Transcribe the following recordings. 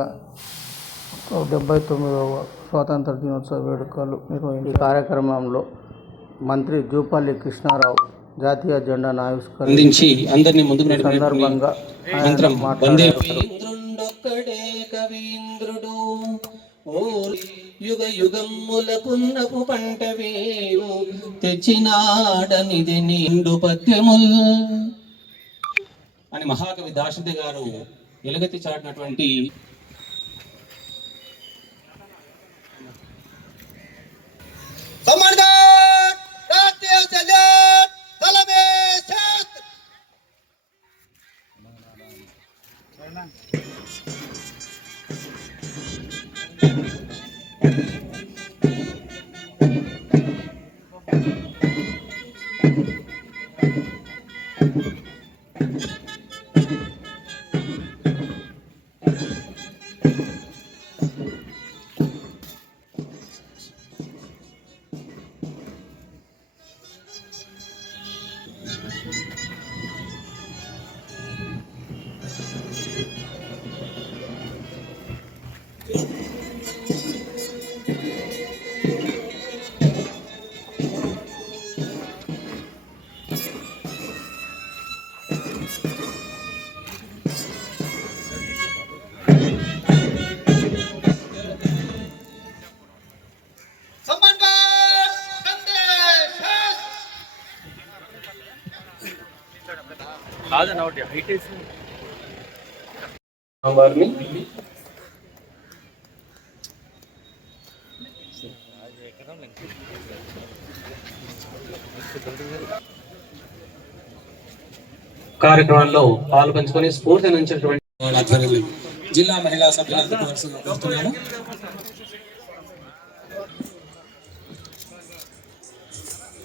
ఘనంగా 79వ స్వాతంత్ర దినోత్సవ వేడుకలు నిర్వహించారు. ఈ కార్యక్రమంలో మంత్రి జూపల్లి కృష్ణారావు జాతీయ జెండాను ఆవిష్కరించి అందరినీ ముందుకు సందర్భంగా మంత్రం మాట్లాడారు. యుగ యుగముల పున్నపు పంట వేవు తెచ్చినాడనిది నిండు పద్యముల్ అని మహాకవి దాశరథి గారు ఎలుగెత్తి చాటినటువంటి కార్యక్రమంలో పాల్పంచుకొని స్ఫూర్తి నుంచినటువంటి జిల్లా మహిళా సభ్యులందరూ కోరుతున్నాము.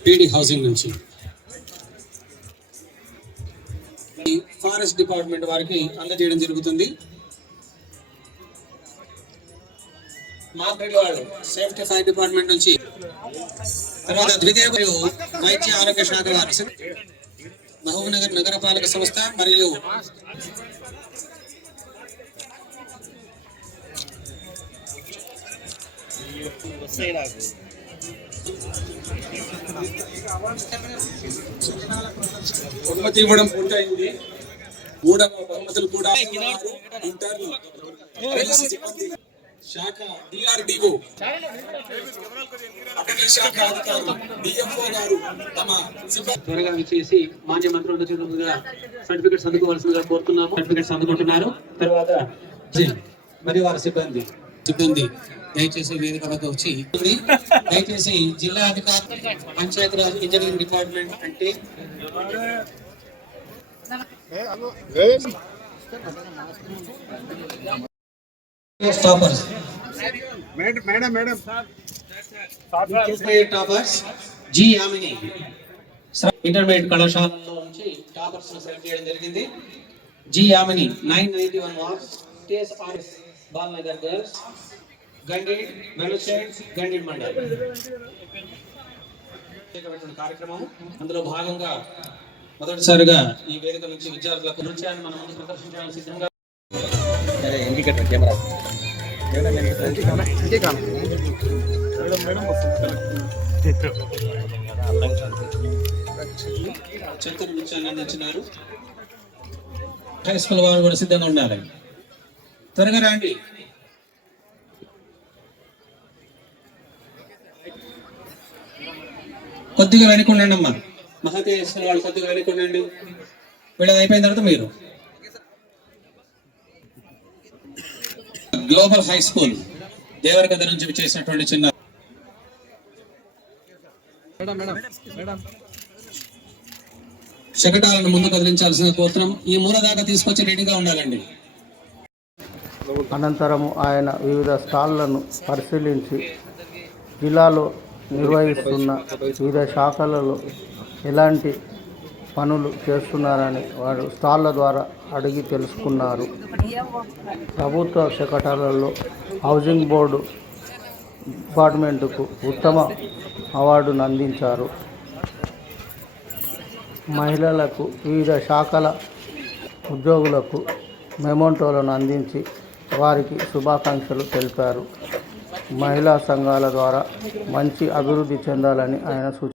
పీడీ హౌసింగ్ నుంచి ఫారెస్ట్ డిపార్ట్మెంట్ వారికి అందజేయడం జరుగుతుంది. మార్కెట్ వాళ్ళు సేఫ్టీ ఫైర్ డిపార్ట్మెంట్ నుంచి, తర్వాత ద్వితీయ వైద్య ఆరోగ్య శాఖ వారు, మహబూబ్నగర్ నగరపాలక సంస్థ మరియు బహుమతి ఇవ్వడం పూర్తయింది. 3వ బహుమతులు కూడా శాఖ డిఆర్డిఓ శాఖ అధికారులు డిఎఫ్ఓ గారు తమ త్వరగా విచ్చేసి మాన్య మంత్రుల చేతులుగా సర్టిఫికెట్స్ అందుకోవాల్సిందిగా కోరుతున్నాము. సర్టిఫికెట్స్ అందుకుంటున్నారు. తర్వాత మరి వారి సిబ్బంది దయచేసి వేదిక వద్ద వచ్చి, దయచేసి జిల్లా అధికారి పంచాయతీరాజ్ ఇంజనీరింగ్ డిపార్ట్మెంట్ అంటే టాపర్స్ జి యామిని ఇంటర్మీడియట్ కళాశాలలో నుంచి టాపర్స్ సెలెక్ట్ చేయడం జరిగింది. G Yamini 991 marks. TSRS Balanagar girls, Gandeed వెలుసైడ్ గండేడ్ మండల్ కార్యక్రమం. అందులో భాగంగా మొదటిసారిగా ఈ వేదిక నుంచి విద్యార్థులకు నృత్యాన్ని మన ముందు ప్రదర్శించడానికి సిద్ధంగా చతుర్ నృత్యాన్ని అందించినారు. హై స్కూల్ వారు కూడా సిద్ధంగా ఉన్నారు. త్వరగా రండి. కొద్దిగా వెనుకుండండి అమ్మా. మహతీయ స్కూల్ వాళ్ళు కొద్దిగా వెనుకుండండి. వీళ్ళది అయిపోయిన తర్వాత మీరు గ్లోబల్ హై స్కూల్ దేవరగద్ద నుంచి చేసినటువంటి చిన్న శకటాలను ముందు కదిలించాల్సిన కోరుతున్నాం. ఈ మూల దాకా తీసుకొచ్చి రెడీగా ఉండాలండి. అనంతరము ఆయన వివిధ స్టాళ్లను పరిశీలించి జిల్లాలో నిర్వహిస్తున్న వివిధ శాఖలలో ఎలాంటి పనులు చేస్తున్నారని వారు స్టాళ్ళ ద్వారా అడిగి తెలుసుకున్నారు. ప్రభుత్వ శకటాలలో హౌసింగ్ బోర్డు డిపార్ట్మెంటుకు ఉత్తమ అవార్డును అందించారు. మహిళలకు వివిధ శాఖల ఉద్యోగులకు మెమోంటోలను అందించి వారికి శుభాకాంక్షలు తెలిపారు. మహిళా సంఘాల ద్వారా మంచి అభివృద్ధి చెందాలని ఆయన సూచించారు.